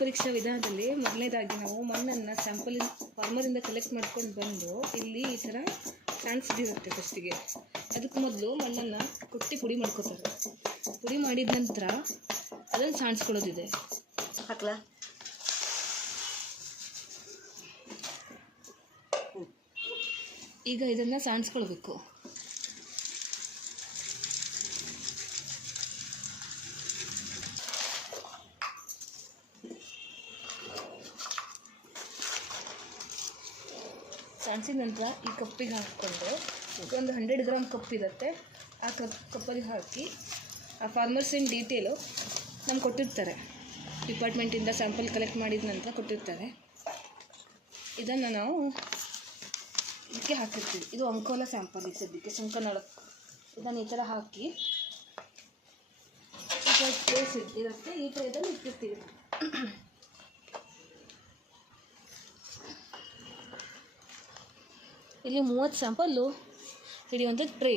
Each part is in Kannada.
ಪರೀಕ್ಷಾ ವಿಧಾನದಲ್ಲಿ ಮೊದಲನೇದಾಗಿ ನಾವು ಮಣ್ಣನ್ನು ಫಾರ್ಮರಿಂದ ಕಲೆಕ್ಟ್ ಮಾಡ್ಕೊಂಡು ಬಂದು ಇಲ್ಲಿ ಈ ಥರ ಸಾಣಿಸಿದಿರುತ್ತೆ ಫಸ್ಟಿಗೆ. ಅದಕ್ಕೆ ಮೊದಲು ಮಣ್ಣನ್ನು ಪುಡಿ ಮಾಡ್ಕೋತಾರೆ. ಪುಡಿ ಮಾಡಿದ ನಂತರ ಅದನ್ನು ಸಾಣಿಸ್ಕೊಳ್ಳೋದಿದೆ. ಹಾಕ್ಲಾ? ಈಗ ಇದನ್ನು ಸಾಣಿಸ್ಕೊಳ್ಬೇಕು. ಸಾಣಿಸಿದ ನಂತರ ಈ ಕಪ್ಪಿಗೆ ಹಾಕ್ಕೊಂಡು ಒಂದು 100 ಗ್ರಾಮ್ ಕಪ್ ಇರುತ್ತೆ. ಆ ಕಪ್ಪಲ್ಲಿ ಹಾಕಿ ಆ ಫಾರ್ಮರ್ಸ್ ಇನ್ ಡೀಟೇಲು ನಮ್ಗೆ ಕೊಟ್ಟಿರ್ತಾರೆ. ಡಿಪಾರ್ಟ್ಮೆಂಟಿಂದ ಸ್ಯಾಂಪಲ್ ಕಲೆಕ್ಟ್ ಮಾಡಿದ ನಂತರ ಕೊಟ್ಟಿರ್ತಾರೆ. ಇದನ್ನು ನಾವು ಇದಕ್ಕೆ ಹಾಕಿರ್ತೀವಿ. ಇದು ಅಂಕೋಲ ಸ್ಯಾಂಪಲ್ ಈ ಸದ್ಯಕ್ಕೆ ಶಂಕನಾಳ. ಇದನ್ನು ಈ ಥರ ಹಾಕಿ ಈಗ ಪ್ಲೇಸ್ ಇರುತ್ತೆ, ಈ ಟ್ರೇದಲ್ಲಿ ಇಟ್ಟಿರ್ತೀವಿ. ಇಲ್ಲಿ 30 ಸ್ಯಾಂಪಲ್ಲು ಹಿಡಿಯುವಂಥ ಟ್ರೇ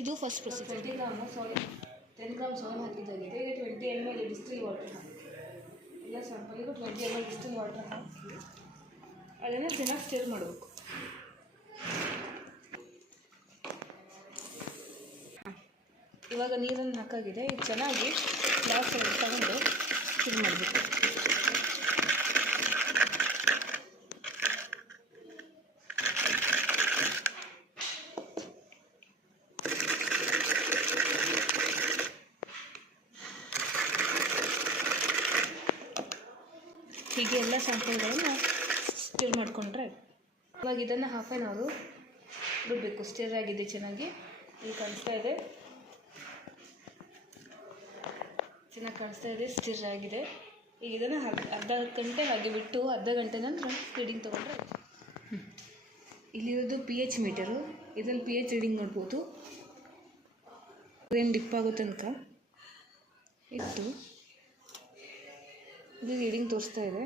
ಇದು ಫಸ್ಟ್ ಪ್ರೊಸೀಜರ್. 10 ಗ್ರಾಮ್ ಸಾಯಿಲ್ ಹಾಕಿದ್ದಾಗಿದೆ. 20 ml ಡಿಸ್ಟಿಲ್ ವಾಟರ್ ಹಾಕಿ ಎಲ್ಲ ಸ್ಯಾಂಪಲ್ಗೂ 20 ml ಡಿಸ್ಟಿಲ್ ವಾಟರ್ ಹಾಕಿ ಅದನ್ನು ಚೆನ್ನಾಗಿ ಸ್ಟಿರ್ ಮಾಡಬೇಕು. ಇವಾಗ ನೀರನ್ನು ಹಾಕಾಗಿದೆ. ಇದು ಚೆನ್ನಾಗಿ ಗ್ಲಾಸ್ ತಗೊಂಡು ಸ್ಟಿರ್ ಮಾಡಬೇಕು. ಹೀಗೆ ಎಲ್ಲ ಸ್ಯಾಂಪಲ್ಗಳನ್ನು ಸ್ಟಿರ್ ಮಾಡಿಕೊಂಡ್ರೆ ಇವಾಗ ಇದನ್ನು ಹಾಫ್ ಆನ್ ಅವರು ಬಿಡಬೇಕು. ಸ್ಟಿರ್ ಆಗಿದೆ ಚೆನ್ನಾಗಿ, ಇಲ್ಲಿ ಕಾಣಿಸ್ತಾ ಇದೆ, ಚೆನ್ನಾಗಿ ಕಾಣಿಸ್ತಾ ಇದೆ, ಸ್ಟಿರ್ ಆಗಿದೆ. ಈಗ ಇದನ್ನು ಅರ್ಧ ಗಂಟೆ ಹಾಗೆ ಬಿಟ್ಟು ಅರ್ಧ ಗಂಟೆ ನಂತರ ರೀಡಿಂಗ್ ತೊಗೊಂಡ್ರೆ ಇಲ್ಲಿರೋದು pH ಮೀಟರು. ಇದರಲ್ಲಿ pH ರೀಡಿಂಗ್ ನೋಡ್ಬೋದು. ಏನು ಡಿಪ್ ಆಗೋ ತನಕ ಇಟ್ಟು ಇದು ರೀಡಿಂಗ್ ತೋರಿಸ್ತಾ ಇದೆ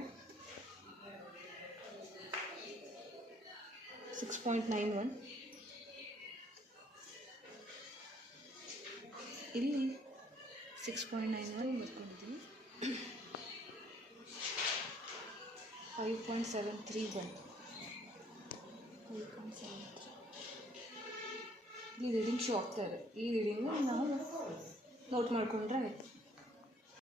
6.91. ಇಲ್ಲಿ 6.91 ಬರ್ಕೊಂಡಿದ್ದೀನಿ. 5.731 ಇಲ್ಲಿ ರೀಡಿಂಗ್ ಶೋ ಆಗ್ತಾ ಇದೆ. ಈ ರೀಡಿಂಗು ನಾವು ನೋಟ್ ಮಾಡಿಕೊಂಡ್ರೆ ಆಯಿತು.